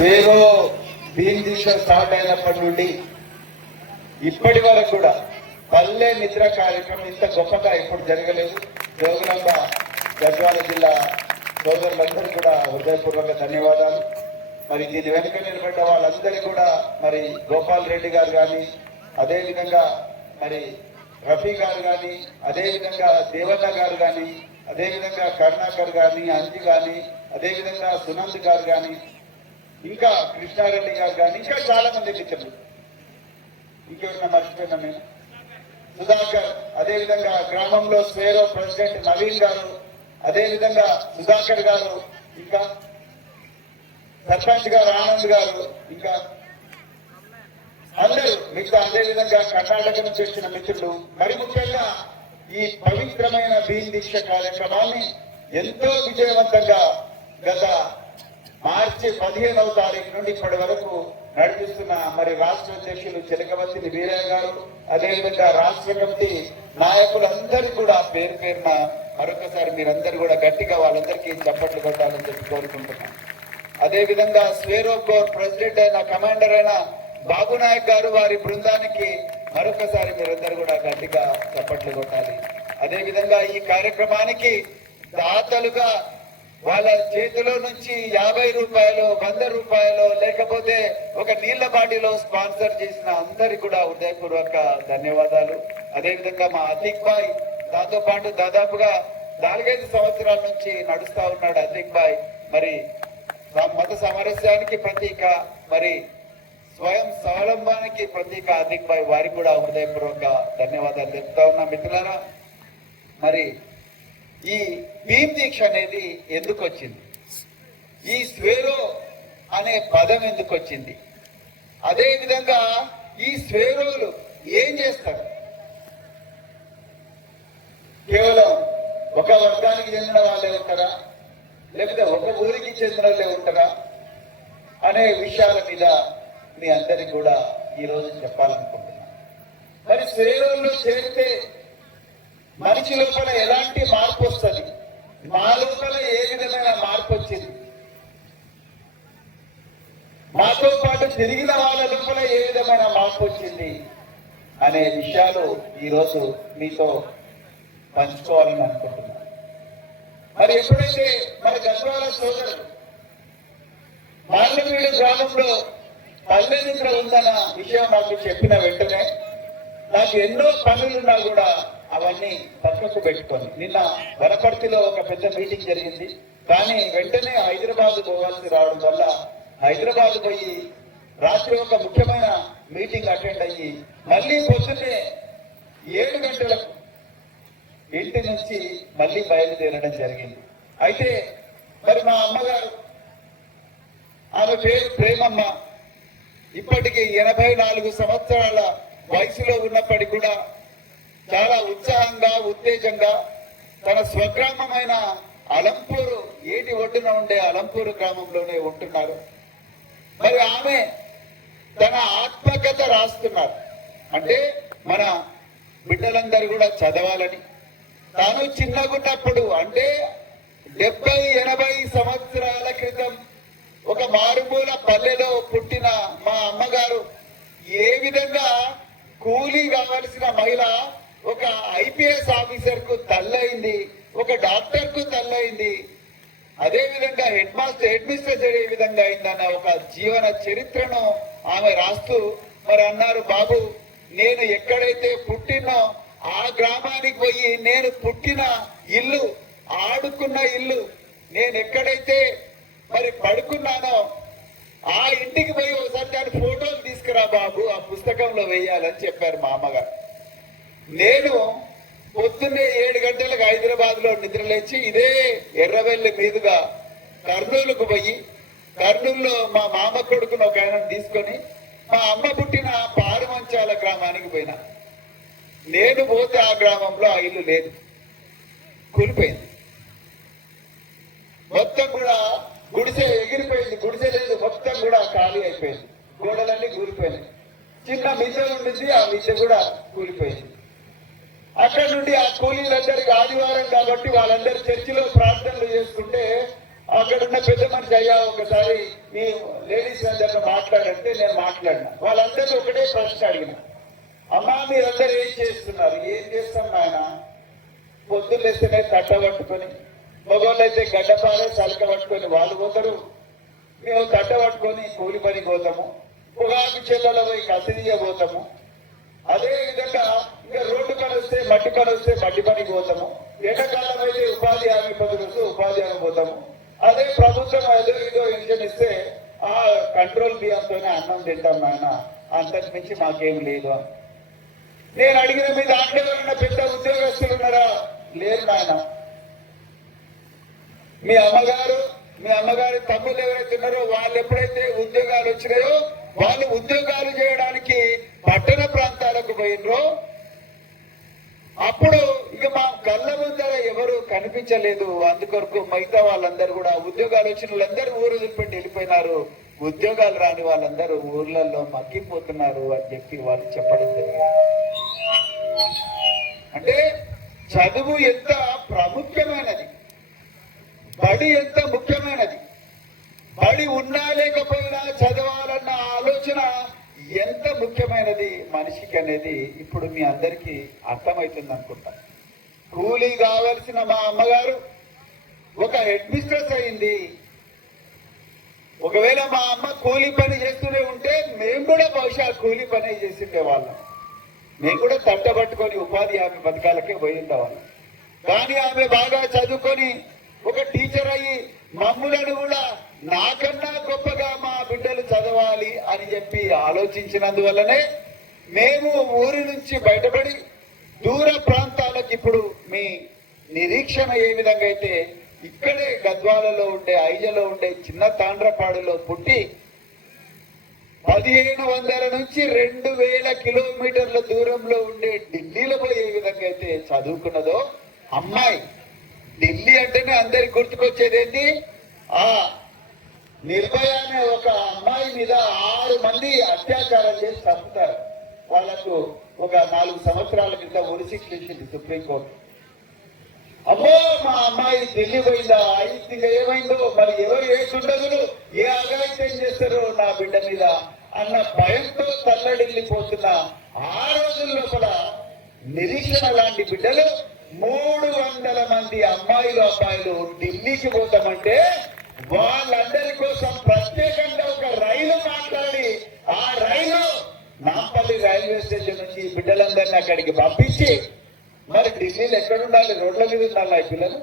పేరు భీమ్ దీక్ష స్టార్ట్ అయినప్పటి నుండి ఇప్పటి వరకు కూడా పల్లె నిద్ర కార్యక్రమం ఇంత గొప్పగా ఇప్పుడు జరగలేదు. జోగులాంబ గద్వాల జిల్లా సోదరులందరూ కూడా హృదయపూర్వక ధన్యవాదాలు. మరి దీని వెనుక నిలబడ్డ వాళ్ళందరికీ కూడా మరి గోపాల్ రెడ్డి గారు కానీ, అదేవిధంగా మరి రఫీ గారు కానీ, అదేవిధంగా దేవన్న గారు కానీ, అదేవిధంగా కరుణాకర్ గాని, అంజి కానీ, అదేవిధంగా సునంద్ గారు కానీ, ఇంకా కృష్ణారెడ్డి గారు కానీ, ఇంకా చాలా మంది మిత్రులు, ఇంకెవరైనా మర్చిపోయినా నేను, సుధాకర్, అదేవిధంగా గ్రామంలో స్వేరో ప్రెసిడెంట్ నవీన్ గారు, అదేవిధంగా సుధాకర్ గారు, ఇంకా సర్పంచ్ గారు ఆనంద్ గారు, ఇంకా అందరూ మిగతా, అదేవిధంగా కర్ణాటక నుంచి వచ్చిన మిత్రులు, మరి ముఖ్యంగా ఈ పవిత్రమైన భీమ్ దీక్ష కార్యక్రమాన్ని ఎంతో విజయవంతంగా గత మార్చి 15వ తారీఖు నుండి ఇప్పటి వరకు నడిపిస్తున్న మరి రాష్ట్ర అధ్యక్షులు చిలకవత్తి వీరయ్య గారు, అదేవిధంగా రాష్ట్ర కమిటీ నాయకులందరూ కూడా పేరు పేరున మరొకసారి మీరందరూ కూడా గట్టిగా వాళ్ళందరికీ చప్పట్లు కొట్టాలని చెప్పి కోరుకుంటున్నాను. అదేవిధంగా స్వేరో కోర్ ప్రెసిడెంట్ అయిన కమాండర్ అయిన బాబు నాయక్ గారు, వారి బృందానికి మరొకసారి మీరందరూ కూడా గట్టిగా చప్పట్లు కొట్టాలి. అదేవిధంగా ఈ కార్యక్రమానికి దాతలుగా వాళ్ళ చేతిలో నుంచి 50 రూపాయలు, 100 రూపాయలు, లేకపోతే ఒక నీళ్ల బాటిలో స్పాన్సర్ చేసిన అందరికి కూడా హృదయపూర్వక ధన్యవాదాలు. అదేవిధంగా మా అతిక్ బాయ్, దాంతో పాటు దాదాపుగా 4-5 సంవత్సరాల నుంచి నడుస్తా ఉన్నాడు అతిక్ బాయ్. మరి మత సామరస్యానికి ప్రతీక, మరి స్వయం స్వావలంబనానికి ప్రతీక అతిక్ బాయ్, వారికి కూడా హృదయపూర్వక ధన్యవాదాలు చెప్తా ఉన్నా. మిత్రులారా, మరి ఈ భీమ్ దీక్ష అనేది ఎందుకు వచ్చింది, ఈ స్వేరో అనే పదం ఎందుకు వచ్చింది, అదేవిధంగా ఈ స్వేరోలు ఏం చేస్తారు, కేవలం ఒక వర్గానికి చెందిన వాళ్ళే ఉంటారా, లేకపోతే ఒక ఊరికి చెందిన వాళ్ళే ఉంటారా అనే విషయాల మీద మీ అందరికి కూడా ఈరోజు చెప్పాలనుకుంటున్నాను. మరి స్వేరోల్లో చేరితే మనిషి లోపల ఎలాంటి మార్పు వస్తుంది, మా లోపల ఏ విధమైన మార్పు వచ్చింది, మాతో పాటు తిరిగిన వాళ్ళ లోపల ఏ విధమైన మార్పు వచ్చింది అనే విషయాలు ఈరోజు మీతో పంచుకోవాలని అనుకుంటున్నాను. మరి ఎప్పుడైతే మన గద్వాల సోదరులు మార్లవీడు గ్రామంలో పల్లె నిద్ర ఉందన్న విషయం నాకు చెప్పిన వెంటనే నాకు ఎన్నో పనులున్నా కూడా అవన్నీ పక్కకు పెట్టుకొని, నిన్న వనపర్తిలో ఒక పెద్ద మీటింగ్ జరిగింది, కానీ వెంటనే హైదరాబాద్ పోవాల్సి రావడం వల్ల హైదరాబాద్ పోయి రాత్రి ఒక ముఖ్యమైన మీటింగ్ అటెండ్ అయ్యి మళ్ళీ పొద్దున్నే 7 గంటలకు ఇంటి నుంచి మళ్ళీ బయలుదేరడం జరిగింది. అయితే మరి మా అమ్మగారు, ఆమె పేరు ప్రేమమ్మ, ఇప్పటికీ 84 సంవత్సరాల వయసులో ఉన్నప్పటికీ కూడా చాలా ఉత్సాహంగా, ఉత్తేజంగా తన స్వగ్రామమైన అలంపూరు, ఏటి ఒడ్డున ఉండే అలంపూరు గ్రామంలోనే ఉంటున్నారు. మరి ఆమె తన ఆత్మకథ రాస్తున్నారు. అంటే మన బిడ్డలందరూ కూడా చదవాలని, తాను చిన్నగున్నప్పుడు అంటే 70-80 సంవత్సరాల క్రితం ఒక మారుమూల పల్లెలో పుట్టిన మా అమ్మగారు ఏ విధంగా కూలీ కావలసిన మహిళ ఒక IPS ఆఫీసర్ కు తల్లయింది, ఒక డాక్టర్ కు తల్లయింది, అదేవిధంగా హెడ్ మిస్టర్ ఏ విధంగా అయిందన్న ఒక జీవన చరిత్రను ఆమె రాస్తూ మరి అన్నారు, బాబు నేను ఎక్కడైతే పుట్టినో ఆ గ్రామానికి పోయి నేను పుట్టిన ఇల్లు, ఆడుకున్న ఇల్లు, నేను ఎక్కడైతే మరి పడుకున్నానో ఆ ఇంటికి పోయి ఒకసారి దాని ఫోటోలు తీసుకురా బాబు, ఆ పుస్తకంలో వేయాలని చెప్పారు మా అమ్మగారు. నేను పొద్దున్నే 7 గంటలకు హైదరాబాద్ లో నిద్రలేచి ఇదే ఎర్రవెల్లి మీదుగా కర్నూలుకు పోయి, కర్నూలులో మా మామ కొడుకును ఒక ఆయన తీసుకొని మా అమ్మ పుట్టిన పారుమంచాల గ్రామానికి పోయినా. నేను పోతే ఆ గ్రామంలో ఆ ఇల్లు లేదు, కూలిపోయింది. మొత్తం కూడా గుడిసె ఎగిరిపోయింది, గుడిసె లేదు, మొత్తం కూడా ఖాళీ అయిపోయింది, గోడలన్నీ కూలిపోయినాయి. చిన్న మిద్దె ఉండింది, ఆ మిద్దె కూడా కూలిపోయింది. అక్కడ నుండి ఆ కూలీలందరికీ ఆదివారం కాబట్టి వాళ్ళందరూ చర్చిలో ప్రార్థనలు చేసుకుంటే అక్కడ ఉన్న పెద్ద మనిషి అయ్యా ఒకసారి ఈ లేడీస్ అందరితో మాట్లాడంటే నేను మాట్లాడినా. వాళ్ళందరూ ఒకటే ప్రశ్న అడిగిన, అమ్మా మీరందరూ ఏం చేస్తున్నారు? ఏం చేస్తాం నాయన, పొద్దున్నేస్తేనే తట్ట పట్టుకొని, మగవాళ్ళు అయితే గడ్డపారే సలక పట్టుకొని వాళ్ళు పోతారు, మేము తట్ట పట్టుకొని కూలి పనికి పోతాము, పొగాకు చెల్లలో పోయి కసిరిగా పోతాము. అదే విధంగా ఇంకా రోడ్డు పని వస్తే మట్టి పని వస్తే మట్టి పనికి పోతాము. ఎండాకాలం అయితే ఉపాధి హామీ పనులు వస్తే ఉపాధి హామీ పోతాము. అదే ప్రభుత్వం ఏదో ఏదో ఇంజన్ ఇస్తే ఆ కంట్రోల్ బియ్యంతోనే అన్నం తింటాం నాయన, అంతకు మించి మాకేం లేదు అని నేను అడిగిన. మీ దాంట్లో ఎవరైనా పెద్ద ఉద్యోగస్తులు ఉన్నారా? లేరు నాయన. మీ అమ్మగారి తమ్ముళ్ళు ఎవరైతే ఉన్నారో వాళ్ళు ఎప్పుడైతే ఉద్యోగాలు వచ్చినాయో వాళ్ళు ఉద్యోగాలు చేయడానికి పట్టణ ప్రాంతాలకు పోయినరో అప్పుడు ఇక మా కళ్ళ ముందర ఎవరు కనిపించలేదు. అందుకొరకు మిగతా వాళ్ళందరూ కూడా ఉద్యోగాలు వచ్చిన వాళ్ళందరూ ఊరు వదిలిపెట్టి వెళ్ళిపోయినారు, ఉద్యోగాలు రాని వాళ్ళందరూ ఊర్లలో మగ్గిపోతున్నారు అని చెప్పి వాళ్ళు చెప్పడం జరిగింది. అంటే చదువు ఎంత ప్రాముఖ్యమైనది, బడి ఎంత ముఖ్యమైనది, బడి ఉన్నా లేకపోయినా చదవాలన్న ఆలోచన ఎంత ముఖ్యమైనది మనిషికి అనేది ఇప్పుడు మీ అందరికీ అర్థమవుతుంది అనుకుంటా. కూలీ కావలసిన మా అమ్మగారు ఒక హెడ్ మిస్ట్రెస్ అయింది. ఒకవేళ మా అమ్మ కూలీ పని చేస్తూనే ఉంటే మేము కూడా బహుశా కూలీ పని చేస్తుండే వాళ్ళం, మేము కూడా తట్టబట్టుకొని ఉపాధి హామీ పథకాలకే పోయిండేవాళ్ళం. కానీ ఆమె బాగా చదువుకొని ఒక టీచర్ అయ్యి మమ్ములను కూడా నాకన్నా గొప్పగా మా బిడ్డలు చదవాలి అని చెప్పి ఆలోచించినందువల్లనే మేము ఊరి నుంచి బయటపడి దూర ప్రాంతాలకు ఇప్పుడు మీ నిరీక్షణ ఏ విధంగా అయితే ఇక్కడే గద్వాలలో ఉండే ఐజలో ఉండే చిన్న తాండ్రపాడులో పుట్టి 1500 నుంచి 2000 కిలోమీటర్ల దూరంలో ఉండే ఢిల్లీలో పోయి ఏ విధంగా అయితే చదువుకున్నదో అమ్మాయి. ఢిల్లీ అంటేనే అందరికి గుర్తుకొచ్చేది ఏంటి? ఆ నిర్భయ అనే ఒక అమ్మాయి మీద 6 మంది అత్యాచారం చేసి చంపుతారు. వాళ్లకు ఒక 4 సంవత్సరాల క్రితం ఉరిశిక్ష ఇచ్చింది సుప్రీంకోర్టు. అమ్మో మా అమ్మాయి ఢిల్లీ పోయిందా, అయితే ఏమైందో, మరి ఎవరు ఏసుండదు, ఏ అఘాయిత్యం చేస్తారో నా బిడ్డ మీద అన్న భయంతో తల్లడిల్లిపోతున్న ఆ రోజుల లోపల నిరీక్షణ లాంటి బిడ్డలు 300 మంది అమ్మాయిలు అబ్బాయిలు ఢిల్లీకి పోతామంటే వాళ్ళందరి కోసం ప్రత్యేకంగా ఒక రైలు మాట్లాడి ఆ రైలు నాంపల్లి రైల్వే స్టేషన్ నుంచి బిడ్డలందరినీ అక్కడికి పంపించి, మరి ఢిల్లీలో ఎక్కడ ఉండాలి? రోడ్ల మీద ఉండాలా ఈ పిల్లలు?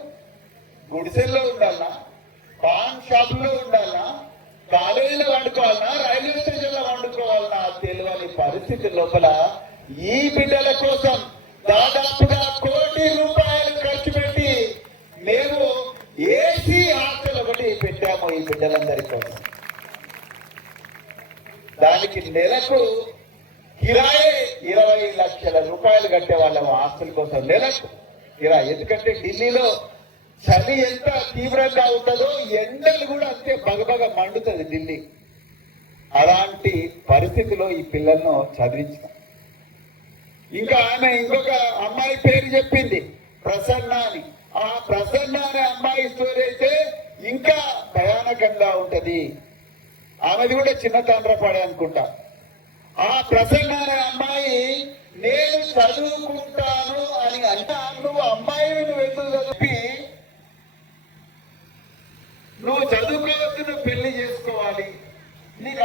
గుడిసెల్లో ఉండాలనా? పాన్ షాపులో ఉండాలనా? కాలేజీలో వండుకోవాలనా? రైల్వే స్టేషన్ లో వండుకోవాలనా? తెలియని పరిస్థితి లోపల ఈ బిడ్డల కోసం దాదాపుగా 1 కోటి రూపాయలు ఖర్చు పెట్టి మేము ఏసీ హాస్టల్ ఒకటి పెట్టాము ఈ బిడ్డలందరి కోసం. దానికి నెలకు కిరాయి 20 లక్షల రూపాయలు కట్టేవాళ్ళము హాస్టల్ కోసం, నెలకు కిరాయి. ఎందుకంటే ఢిల్లీలో చలి ఎంత తీవ్రంగా ఉంటుందో ఎండలు కూడా అంతే బగబగ మండుతుంది ఢిల్లీ. అలాంటి పరిస్థితిలో ఈ పిల్లలను చదివించిన. ఇంకా ఆమె ఇంకొక అమ్మాయి పేరు చెప్పింది, ప్రసన్న అని. ఆ ప్రసన్న అనే అమ్మాయి స్టోరీ అయితే ఇంకా భయానకంగా ఉంటది. ఆమెది కూడా చిన్న తాండ్రపాడే అనుకుంటా. ఆ ప్రసన్న అనే అమ్మాయి నేను చదువుకుంటాను అని అంటా, నువ్వు అమ్మాయి నువ్వు ఎందుకు చదివి, నువ్వు చదువుకోవద్దు, నువ్వు పెళ్లి చేసుకోవాలి నీకు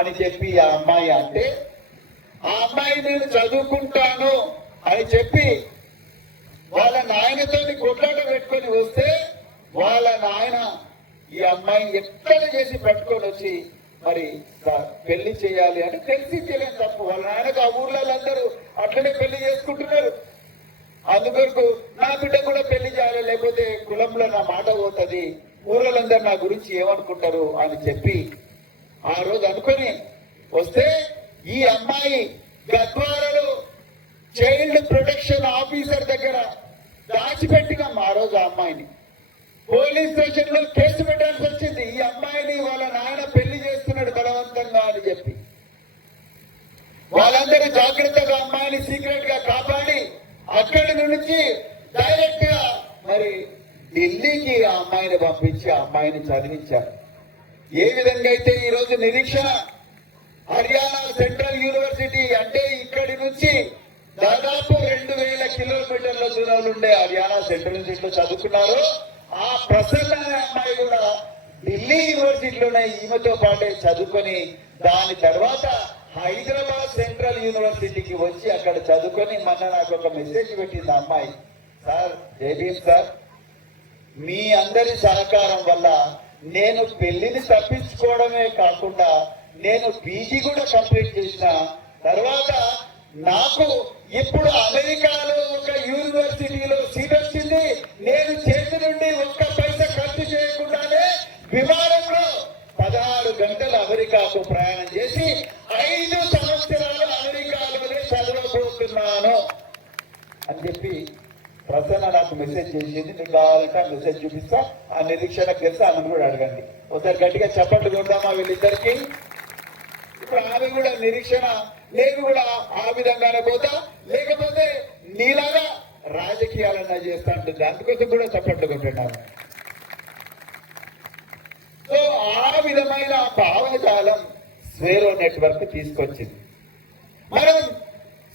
అని చెప్పి ఆ అమ్మాయి అంటే, ఆ అమ్మాయి నేను చదువుకుంటాను అని చెప్పి వాళ్ళ నాయనతో కొట్లాట పెట్టుకొని వస్తే వాళ్ళ నాయన ఈ అమ్మాయిని ఎక్కడ చేసి పట్టుకొని వచ్చి మరి పెళ్లి చేయాలి అంటే తెలిసి తెలియని తప్పు. వాళ్ళ నాయనకు ఆ ఊర్లలో అట్లనే పెళ్లి చేసుకుంటున్నారు. అందుకొరకు నా బిడ్డ కూడా పెళ్లి చేయాలి, లేకపోతే కులంలో నా మాట పోతుంది, ఊర్లందరూ నా గురించి ఏమనుకుంటారు అని చెప్పి ఆ రోజు అనుకొని వస్తే ఈ అమ్మాయి గద్వాలలో చైల్డ్ ప్రొటెక్షన్ ఆఫీసర్ దగ్గర దాచిపెట్టినాం ఆ రోజు. ఆ అమ్మాయిని పోలీస్ స్టేషన్ లో కేసు పెట్టాల్సి వచ్చింది. ఈ అమ్మాయిని వాళ్ళ నాయన పెళ్లి చేస్తున్నాడు బలవంతంగా అని చెప్పి వాళ్ళందరూ జాగ్రత్తగా అమ్మాయిని సీక్రెట్ గా కాపాడి అక్కడి నుంచి డైరెక్ట్ గా మరి ఢిల్లీకి ఆ అమ్మాయిని పంపించి ఆ అమ్మాయిని చదివించారు. ఏ విధంగా అయితే ఈరోజు నిరీక్షణ హర్యానా సెంట్రల్ యూనివర్సిటీ అంటే ఇక్కడి నుంచి దాదాపు 2000 కిలోమీటర్ల దూరంలో ఉండే హర్యానా సెంట్రల్ యూనివర్సిటీలో చదువుకున్నారు. ఆ ప్రసన్న అనే అమ్మాయి కూడా ఢిల్లీ యూనివర్సిటీలోనే ఈమెతో పాటే చదువుకొని దాని తర్వాత హైదరాబాద్ సెంట్రల్ యూనివర్సిటీకి వచ్చి అక్కడ చదువుకొని మొన్న నాకు ఒక మెసేజ్ పెట్టింది ఆ అమ్మాయి. సార్ జైభీమ్ సార్, మీ అందరి సహకారం వల్ల నేను పెళ్లిని తప్పించుకోవడమే కాకుండా నేను పీజీ కూడా కంప్లీట్ చేసిన తర్వాత నాకు ఇప్పుడు అమెరికాలో ఒక యూనివర్సిటీలో సీట్ వచ్చింది. నేను చేతి నుండి ఒక్క పైసా ఖర్చు చేయకుండానే విమానంలో 16 గంటలు అమెరికాకు ప్రయాణం చేసి 5 సంవత్సరాలు అమెరికాలోనే చదవబోతున్నాను అని చెప్పి ప్రసన్న నాకు మెసేజ్ చేసింది. నీకు కావాలంటే ఆ మెసేజ్ చూపిస్తా. ఆ నిరీక్షణకు తెలుసా ఆమెను కూడా అడగండి. ఒకసారి గట్టిగా చప్పట్లు కొడదామా వీళ్ళిద్దరికి? ఇప్పుడు ఆమె కూడా నిరీక్షణ, నేను కూడా ఆ విధంగానే పోతా, లేకపోతే నీలాగా రాజకీయాలన్నా చేస్తా ఉంటుంది. అందుకోసం కూడా చప్పట్లు కొట్టాను. సో ఆ విధమైన భావజాలం స్వేరో నెట్వర్క్ తీసుకొచ్చింది. మనం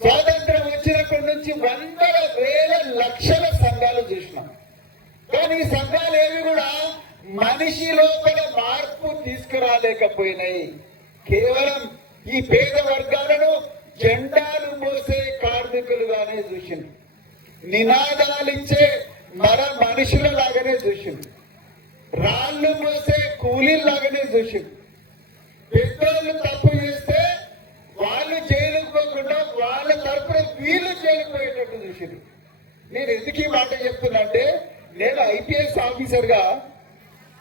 స్వాతంత్రం వచ్చినప్పటి నుంచి వందల వేల లక్షల సంఘాలు చూసినాం. కానీ ఈ సంఘాలు ఏవి కూడా మనిషి లోపల మార్పు తీసుకురాలేకపోయినాయి. కేవలం ఈ పేద వర్గాలను జెండాలు మోసే కార్మికులుగానే చూసింది, నినాదాలిచ్చే మనుషుల లాగానే చూసింది, రాళ్లు మోసే కూలీలాగానే చూసింది. పెద్దోళ్ళు తప్పు చేస్తే వాళ్ళు జైలుకు పోకుండా వాళ్ళ తరపున వీళ్ళు జైలుకు పోయేటట్టు చూసింది. నేను ఎందుకు ఈ మాట చెప్తున్నా అంటే, నేను ఐపీఎస్ ఆఫీసర్ గా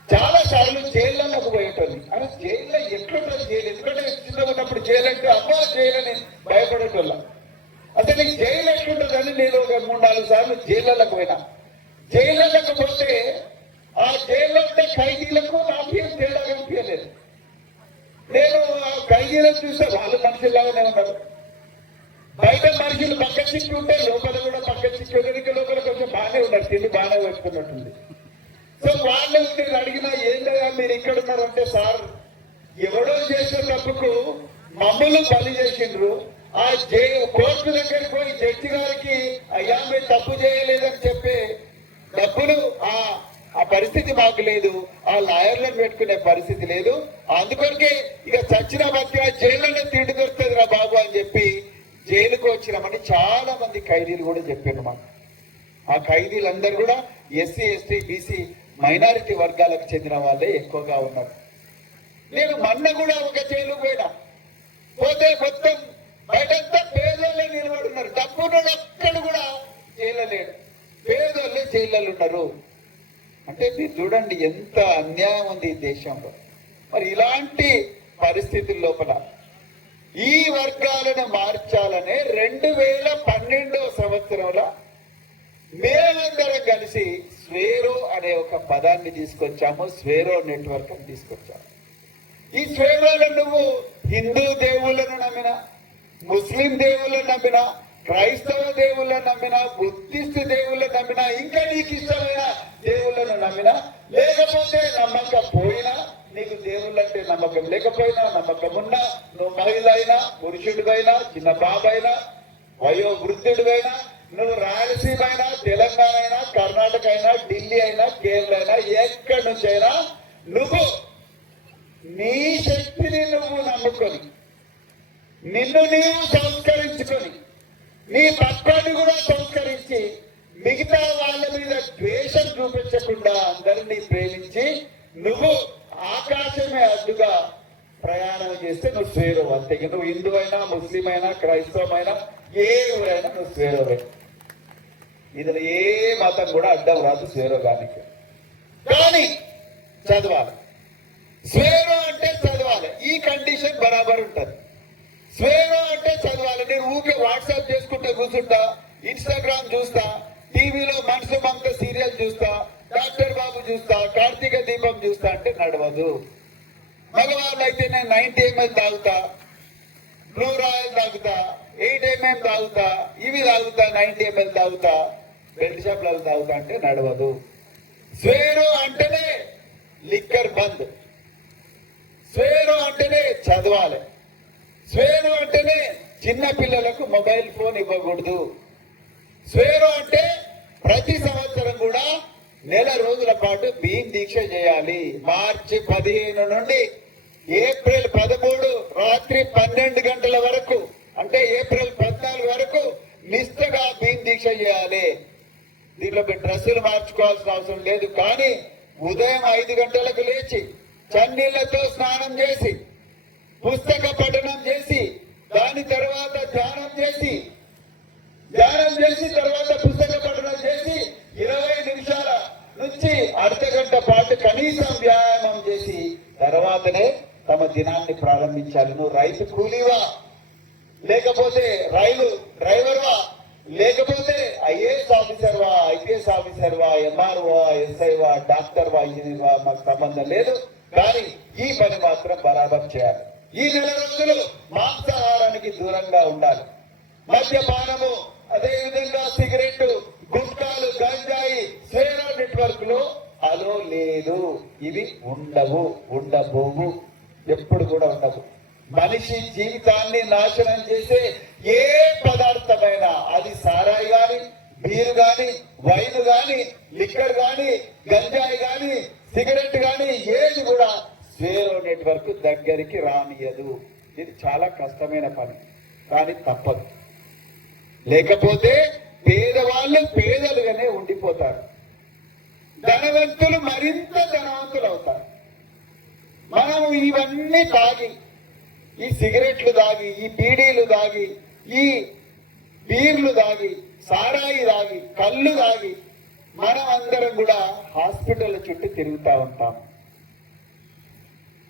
చాలా సార్లు జైల్లోకి పోయేటోళ్ళు. అరే జైల్లో ఎట్లుంటుంది జైలు? ఎందుకంటే చిన్నగా ఉన్నప్పుడు జైలు అంటే అమ్మా జైలని భయపడేటోళ్ళ. అసలు ఈ జైలు ఎట్లుంటుందని నేను ఒక 3-4 సార్లు జైళ్ళకు పోయినా. జైళ్ళకు పోతే ఆ జైల్లో ఉండే ఖైదీలకు నాకేం తేడా కనిపించలేదు. నేను ఆ ఖైదీలను చూస్తే వాళ్ళు మనుషుల్లాగానే ఉన్నారు. బయట మనుషులు పక్క చిక్కి ఉంటే లోపల కూడా పక్క చిక్కి ఉండడానికి లోపల కొంచెం బాగానే ఉన్నారు, తిండి బాగానే పెట్టుకున్నట్టుంది. సో వాళ్ళు మీరు అడిగినా ఏం లేదా మీరు ఇక్కడ ఉన్నారంటే, సార్ ఎవడో చేసిన తప్పుకు మమ్మల్ని బలి చేసిండ్రు. ఆ కోర్టు దగ్గరికి పోయి జడ్జి గారికి అయ్యా మీరు తప్పు చేయలేదని చెప్పే డబ్బులు ఆ పరిస్థితి మాకు లేదు, ఆ లాయర్లను పెట్టుకునే పరిస్థితి లేదు. అందుకొరకే ఇక చచ్చిన మధ్య జైల్లోనే తిండి దొరుకుతుంది రా బాబు అని చెప్పి జైలుకు వచ్చినామని చాలా మంది ఖైదీలు కూడా చెప్పారు మాకు. ఆ ఖైదీలందరూ కూడా ఎస్సీ, ఎస్టీ, బీసీ మైనారిటీ వర్గాలకు చెందిన వాళ్ళే ఎక్కువగా ఉన్నారు. నేను మొన్న కూడా ఒక జైలుకు పోతే మొత్తం బయటంతా పేదోళ్ళే నిలబడున్నారు. డబ్బున్నోడు ఒక్కడు కూడా జైల్లో లేడు, పేదోళ్ళే జైళ్ళలో ఉన్నారు. అంటే మీరు చూడండి ఎంత అన్యాయం ఉంది ఈ దేశంలో. మరి ఇలాంటి పరిస్థితుల లోపల ఈ వర్గాలను మార్చాలనే 2012వ సంవత్సరంలో మేమందరం కలిసి స్వేరో అనే ఒక పదాన్ని తీసుకొచ్చాము. స్వేరో నెట్వర్క్ అని తీసుకొచ్చాము. ఈ స్వేరోలో నువ్వు హిందూ దేవుళ్ళను నమ్మినా, ముస్లిం దేవుళ్ళను నమ్మినా, క్రైస్తవ దేవుళ్ళను నమ్మినా, బుద్ధిస్ట్ దేవుళ్ళను నమ్మినా, ఇంకా నీకు ఇష్టమైన దేవుళ్ళను నమ్మినా, లేకపోతే నమ్మకపోయినా, నీకు దేవుళ్ళంటే నమ్మకం లేకపోయినా, నమ్మకం ఉన్నా, నువ్వు మహిళ అయినా, పురుషుడివైనా, చిన్న బాబైనా, వయో వృద్ధుడివైనా, నువ్వు రాయలసీమ అయినా, తెలంగాణ అయినా, కర్ణాటక అయినా, ఢిల్లీ అయినా, కేరళ అయినా, ఎక్కడి నుంచి అయినా నువ్వు నీ శక్తిని నువ్వు నమ్ముకొని, నిన్ను నీవు సంస్కరించుకొని, నీ పక్కని కూడా సంస్కరించి, మిగతా వాళ్ళ మీద ద్వేషం చూపించకుండా అందరినీ ప్రేమించి నువ్వు ఆకాశమే అడ్డుగా ప్రయాణం చేస్తే నువ్వు స్వేరో. అంతే. నువ్వు హిందూ అయినా, ముస్లిం అయినా, క్రైస్తవమైనా, ఏ ఊరైనా నువ్వు స్వేరోవే. ఇందులో ఏ మతం కూడా అడ్డం రాదు స్వేరోగానికి. కానీ చదవాలి. స్వేరో అంటే చదవాలి. ఈ కండిషన్ బరాబర్ ఉంటుంది. స్వేరో అంటే చదవాలి. నేను ఊకే వాట్సాప్ చేసుకుంటా కూర్చుంటా, ఇన్స్టాగ్రామ్ చూస్తా, టీవీలో మనసు మంత సీరియల్ చూస్తా, డాక్టర్ బాబు చూస్తా, కార్తీక దీపం చూస్తా అంటే నడవదు. మగవాళ్ళు అయితే నేను 90 ml తాగుతా, బ్లూ రాయల్ తాగుతా, 8 mm తాగుతా, ఇవి తాగుతా, 90 ml తాగుతా, బెల్ట్ షాప్లలో తాగుతా అంటే నడవదు. స్వేరు అంటేనే లిక్కర్ బంద్, స్వేరు అంటేనే చదవాలి, స్వేరు అంటేనే చిన్న పిల్లలకు మొబైల్ ఫోన్ ఇవ్వకూడదు, స్వేరు అంటే ప్రతి సంవత్సరం కూడా నెల రోజుల పాటు భీం దీక్ష చేయాలి. మార్చి 15 నుండి ఏప్రిల్ 13 రాత్రి 12 గంటల వరకు, అంటే ఏప్రిల్ 14 వరకు నిష్ఠగా భీం దీక్ష చేయాలి. దీంట్లో డ్రెస్సులు మార్చుకోవాల్సిన అవసరం లేదు. కానీ ఉదయం 5 గంటలకు లేచి చన్నీళ్లతో స్నానం చేసి పుస్తక పఠనం చేసి దాని తర్వాత ధ్యానం చేసి తర్వాత పుస్తక పఠనం చేసి 20 నిమిషాల నుంచి అర్ధ గంట పాటు కనీసం వ్యాయామం చేసి తర్వాతనే తమ దినాన్ని ప్రారంభించాలి. నువ్వు రైతు కూలీవా, లేకపోతే రైలు డ్రైవర్వా, లేకపోతే ఐఏఎస్ ఆఫీసర్వా, ఐపీఎస్ ఆఫీసర్వా, ఎంఆర్ఓ, ఎస్ఐవా, డాక్టర్వా, ఇంజనీర్వా, మాకు సంబంధం లేదు. కానీ ఈ పని మాత్రం బరాబర్ చేయాలి. ఈ నెల రోజులు మాంసాహారానికి దూరంగా ఉండాలి. మద్యపానము, అదే విధంగా సిగరెట్, గుట్కాలు, గంజాయి స్వేరో నెట్వర్క్ లో అలో లేదు. ఇవి ఉండబోవు, ఎప్పుడు కూడా ఉండవు. మనిషి జీవితాన్ని నాశనం చేసే ఏ పదార్థమైనా, అది సారాయి గాని, బీరు గాని, వైన్ గాని, లిక్కర్ గాని, గంజాయి గాని, సిగరెట్ గాని, ఏది కూడా స్వేరో నెట్వర్క్ దగ్గరికి రానియదు. ఇది చాలా కష్టమైన పని, కానీ తప్పదు. లేకపోతే పేదవాళ్ళు పేదలుగానే ఉండిపోతారు, ధనవంతులు మరింత ధనవంతులు అవుతారు. మనము ఇవన్నీ తాగి, ఈ సిగరెట్లు తాగి, ఈ బీడీలు తాగి, ఈ బీర్లు తాగి, సారాయి తాగి, కళ్ళు తాగి మనం అందరం కూడా హాస్పిటల్ చుట్టూ తిరుగుతూ ఉంటాం.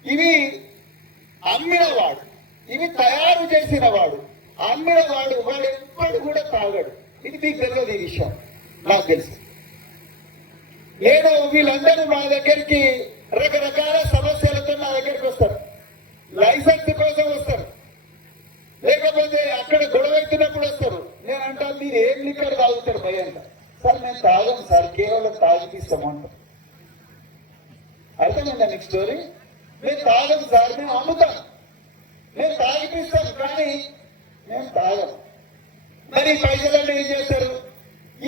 ఇవి అమ్మినవాడు, ఇవి తయారు చేసిన వాడు, అమ్మినవాడు వాడు ఎప్పుడు కూడా తాగడు. ఇది మీకు తెలియదు, ఈ విషయం నాకు తెలుసు. నేను వీళ్ళందరూ మా దగ్గరికి రకరకాల సమస్యలతో నా దగ్గరికి వస్తారు. లైసెన్స్ కోసం వస్తారు, లేకపోతే అక్కడ గొడవ అవుతున్నప్పుడు వస్తారు. నేను అంటాను, మీరు ఏం లిక్కర్ తాగుతారు భయంగా? సార్ మేము తాగం సార్, కేవలం తాగిపిస్తామంటాం. అర్థమైందా మీకు స్టోరీ? మేము తాగం సార్, మేము అమ్ముతాం, మేము తాగిపిస్తాం, కానీ మేము తాగం. మరి ఈ పైసలన్నీ ఏం చేస్తారు?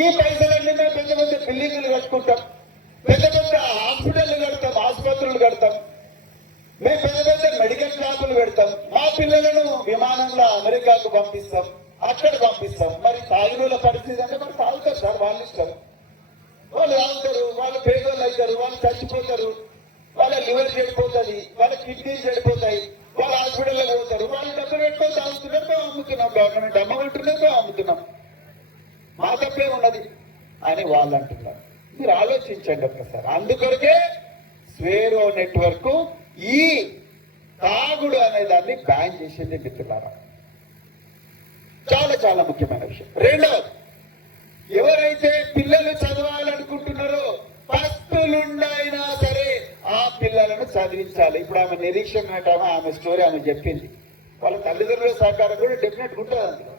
ఈ పైసలన్నీ మేము పెద్ద పెద్ద బిల్డింగ్లు కట్టుకుంటాం, పెద్ద పెద్ద హాస్పిటల్లు కడతాం, ఆసుపత్రులు కడతాం, మేము పెద్ద పెద్ద మెడికల్ క్యాంపులు పెడతాం, మా పిల్లలను విమానంలో అమెరికాకు పంపిస్తాం, అక్కడ పంపిస్తాం. మరి తాగినోళ్ళ పరిస్థితి అంటే మరి తాగుతారు సార్, వాళ్ళు ఇష్టం, వాళ్ళు తాగుతారు, వాళ్ళు పేదోళ్ళు అవుతారు, వాళ్ళు చచ్చిపోతారు, వాళ్ళ లివర్ చెడిపోతుంది, వాళ్ళ కిడ్నీలు చెడిపోతాయి, వాళ్ళు హాస్పిటల్లో పోతారు, వాళ్ళు డబ్బులు పెట్టుకొని తాగుతున్నారు, మేము అమ్ముతున్నాం, గవర్నమెంట్ అమ్మగొంటున్నారు, మేము అమ్ముతున్నాం, మా తప్పే ఉన్నది అని వాళ్ళు అంటున్నారు. మీరు ఆలోచించండి ఒక్కసారి. అందుకొరకే స్వేరో నెట్వర్క్ ఈ తాగుడు అనే దాన్ని బ్యాన్ చేసింది మిత్రులారా. చాలా చాలా ముఖ్యమైన విషయం. రెండవది, ఎవరైతే పిల్లలు చదవాలనుకుంటున్నారో ఫస్ట్ నుండైనా సరే ఆ పిల్లలను చదివించాలి. ఇప్పుడు ఆమె నిరీక్షణ ఆమె స్టోరీ ఆమె చెప్పింది. వాళ్ళ తల్లిదండ్రుల సహకారం కూడా డెఫినెట్ ఉంటుంది అందులో.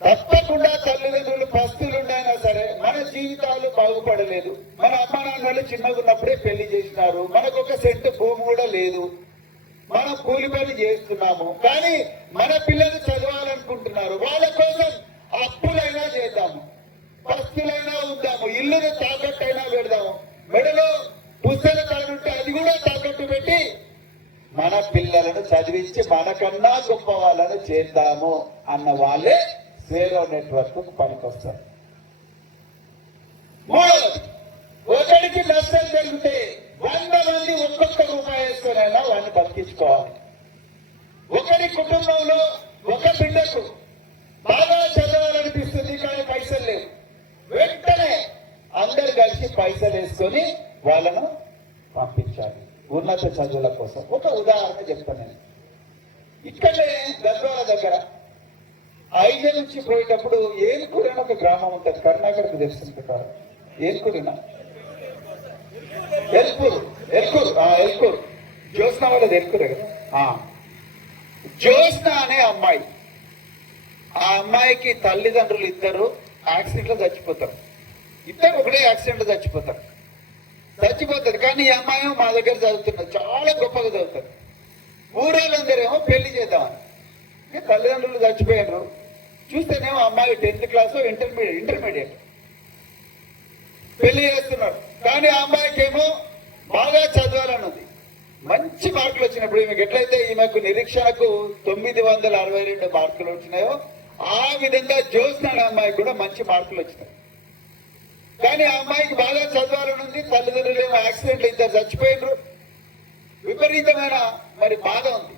తప్పకుండా తల్లిదండ్రులు పస్తులుండైనా సరే మన జీవితాలు బాగుపడలేదు. మన అమ్మ నాన్నలు చిన్నగా ఉన్నప్పుడే పెళ్లి చేసినారు, మనకు ఒక సెంటు భూమి కూడా లేదు, మనం కూలి పని చేస్తున్నాము, కానీ మన పిల్లలు చదవాలనుకుంటున్నారు. వాళ్ళ కోసం అప్పులైనా చేద్దాము, పస్తులైనా ఉందాము, ఇల్లును తాకట్టైనా పెడదాము, మెడలో పుస్తక తాడుంటే అది కూడా తాకట్టు పెట్టి మన పిల్లలను చదివించి మనకన్నా గొప్ప వాళ్ళను చేద్దాము అన్న వాళ్ళే స్వేరో నెట్వర్క్ పనికొస్తారు. మూడవది, ఒకరికి నష్టం జరిగితే 100 మంది ఒక్కొక్క రూపాయి వేస్తేనైనా వాడిని బతికించుకోవాలి. ఒకరి కుటుంబంలో ఒక బిడ్డకు బాగా చదవాలనిపిస్తుంది, కానీ పైసలు లేవు, వెంటనే అందరు కలిసి పైసలు వేసుకొని వాళ్ళను పంపించాలి ఉన్నత చదువుల కోసం. ఒక ఉదాహరణ చెప్తాను నేను. ఇక్కడే గద్వాల దగ్గర ఐదు నుంచి పోయేటప్పుడు ఏల్కూరు అని ఒక గ్రామం ఉంటుంది, కర్ణాకర్కు తెలుస్తుంది కదా, ఏల్కూరునా? ఎల్కూరు జ్యోత్స్న వాళ్ళది ఎల్కూరే కదా. జ్యోత్స్న అనే అమ్మాయి, ఆ అమ్మాయికి తల్లిదండ్రులు ఇద్దరు యాక్సిడెంట్ లో చచ్చిపోతారు. ఇద్దరు ఒకటే యాక్సిడెంట్ చచ్చిపోతుంది. కానీ ఈ అమ్మాయి మా దగ్గర చదువుతున్నది, చాలా గొప్పగా చదువుతుంది. ఊరేళ్ళందరేమో పెళ్లి చేద్దామని తల్లిదండ్రులు చచ్చిపోయారు. చూస్తేనేమో అమ్మాయి 10th క్లాస్ ఇంటర్మీడియట్ పెళ్లి చేస్తున్నారు. కానీ ఆ అమ్మాయికి ఏమో బాగా చదవాలని ఉంది. మంచి మార్కులు వచ్చినప్పుడు ఈమెకు ఎట్లయితే ఈమెకు నిరీక్షణకు 962 మార్కులు వచ్చినాయో ఆ విధంగా జ్యోత్స్న అమ్మాయికి కూడా మంచి మార్కులు వచ్చినాయి. కానీ ఆ అమ్మాయికి బాగా చదవాలని ఉంది. తల్లిదండ్రులు ఏమో యాక్సిడెంట్లు ఇద్దరు చచ్చిపోయినారు. విపరీతమైన మరి బాధ ఉంది.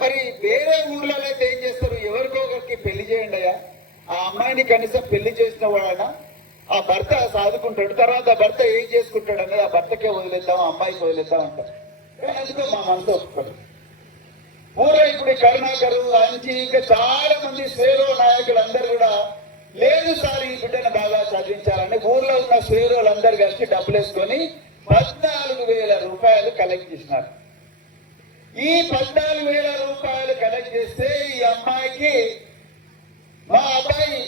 మరి వేరే ఊర్లలో అయితే ఏం చేస్తారు, ఎవరికో ఒకరికి పెళ్లి చేయండి అయ్యా, ఆ అమ్మాయిని కనీసం పెళ్లి చేసిన వాడైనా ఆ భర్త సాదుకుంటాడు, తర్వాత ఆ భర్త ఏం చేసుకుంటాడు అనేది ఆ భర్తకే వదిలేద్దాం, ఆ అమ్మాయికి వదిలేద్దాం అంటారు. కానీ అందుకో మా మనసు ఒప్పుకోదు. ఊరో ఇప్పుడు కరుణాకరు అంచి ఇంకా చాలా మంది స్వేరో నాయకులు అందరూ కూడా లేదు సార్ ఈ బిడ్డను బాగా చదివించాలని ఊర్లో ఉన్న స్వేరోలందరూ కలిసి డబ్బులు వేసుకొని 14,000 రూపాయలు కలెక్ట్ చేసినారు. ఈ 14,000 రూపాయలు కలెక్ట్ చేస్తే ఈ అమ్మాయికి, మా అబ్బాయి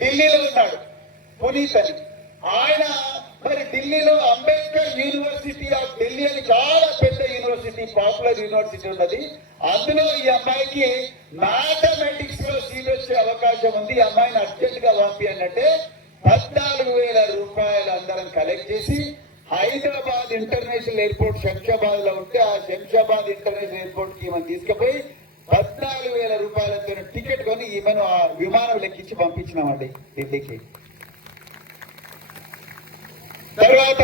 ఢిల్లీలో ఉన్నాడు పునీత్ అని, ఆయన మరి ఢిల్లీలో అంబేద్కర్ యూనివర్సిటీ ఆఫ్ ఢిల్లీ అని చాలా పెద్ద యూనివర్సిటీ, పాపులర్ యూనివర్సిటీ ఉన్నది. అందులో ఈ అమ్మాయికి మ్యాథమెటిక్స్ లో సీట్ వచ్చే అవకాశం ఉంది. ఈ అమ్మాయిని అర్జెంట్ గా పంపియంటే 14,000 రూపాయలు అందరం కలెక్ట్ చేసి హైదరాబాద్ ఇంటర్నేషనల్ ఎయిర్పోర్ట్ శంషాబాద్ లో ఉంటే ఆ శంషాబాద్ ఇంటర్నేషనల్ ఎయిర్పోర్ట్ కి ఈమెను తీసుకుపోయి 14,000 రూపాయలతో టికెట్ కొని ఈమెను ఆ విమానం లెక్కించి పంపించినామండి ఢిల్లీకి. తర్వాత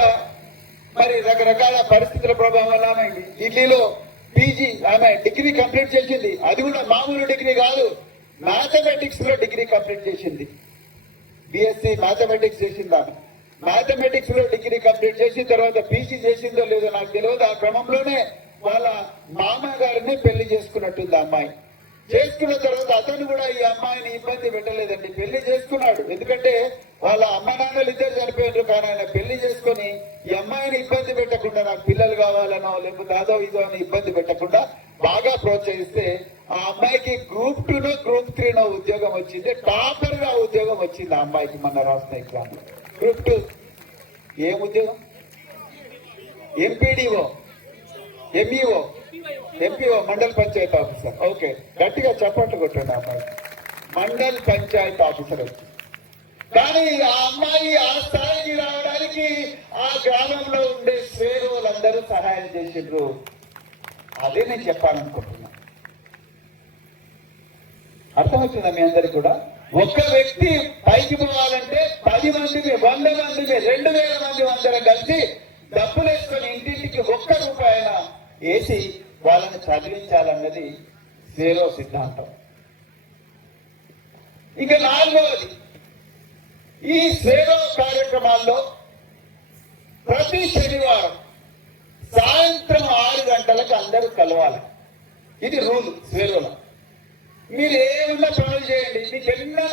మరి రకరకాల పరిస్థితుల ప్రభావం వల్ల ఆమె ఢిల్లీలో పీజీ ఆమె డిగ్రీ కంప్లీట్ చేసింది. అది కూడా మామూలు డిగ్రీ కాదు, మ్యాథమెటిక్స్ లో డిగ్రీ కంప్లీట్ చేసింది. బిఎస్సి మ్యాథమెటిక్స్ చేసింది ఆమె. మ్యాథమెటిక్స్ లో డిగ్రీ కంప్లీట్ చేసిన తర్వాత పీజీ చేసిందో లేదో నాకు తెలియదు. ఆ క్రమంలోనే వాళ్ళ మామగారిని పెళ్లి చేసుకున్నట్టుంది ఆ అమ్మాయి. చేసుకున్న తర్వాత అతను కూడా ఈ అమ్మాయిని ఇబ్బంది పెట్టలేదండి, పెళ్లి చేసుకున్నాడు. ఎందుకంటే వాళ్ళ అమ్మ నాన్నలు ఇద్దరు చనిపోయారు. కానీ ఆయన పెళ్లి చేసుకుని ఈ అమ్మాయిని ఇబ్బంది పెట్టకుండా, నాకు పిల్లలు కావాలనో లేకపోతే అదో ఇదో అని ఇబ్బంది పెట్టకుండా బాగా ప్రోత్సహిస్తే ఆ అమ్మాయికి Group 2నో Group 3నో ఉద్యోగం వచ్చింది. టాపర్ గా ఉద్యోగం వచ్చింది ఆ అమ్మాయికి మన రాష్ట్ర ఎగ్జామ్ లో. Group 2 ఏం ఉద్యోగం? MPDO, MEO, MPO mandal Panchayat officer. Okay, గట్టిగా చప్పట్లు కొట్టండి అమ్మాయి. మండల్ పంచాయత్ ఆఫీసర్ వచ్చింది. కానీ ఆ అమ్మాయి ఆ స్థాయికి రావడానికి ఆ గ్రామంలో ఉండే స్వేరోలందరూ సహాయం చేసిండ్రు. అదే నేను చెప్పాలనుకుంటున్నా. అర్థమవుతుందా మీ అందరికి కూడా? ఒక్క వ్యక్తి పైకి పోవాలంటే 10 మందిని, 100 మందిని, 2,000 మంది అందరం కలిసి డబ్బులు వేసుకొని ఇంటింటికి ₹1 వేసి వాళ్ళని చదివించాలన్నది స్వేరో సిద్ధాంతం. ఇక 4వది, ఈ స్వేరో కార్యక్రమాల్లో ప్రతి శనివారం సాయంత్రం 6 గంటలకు అందరూ కలవాలి. ఇది రూల్ స్వేరోలో. మీరు ఏమన్నా పనులు చేయండి, మీకు ఎన్నో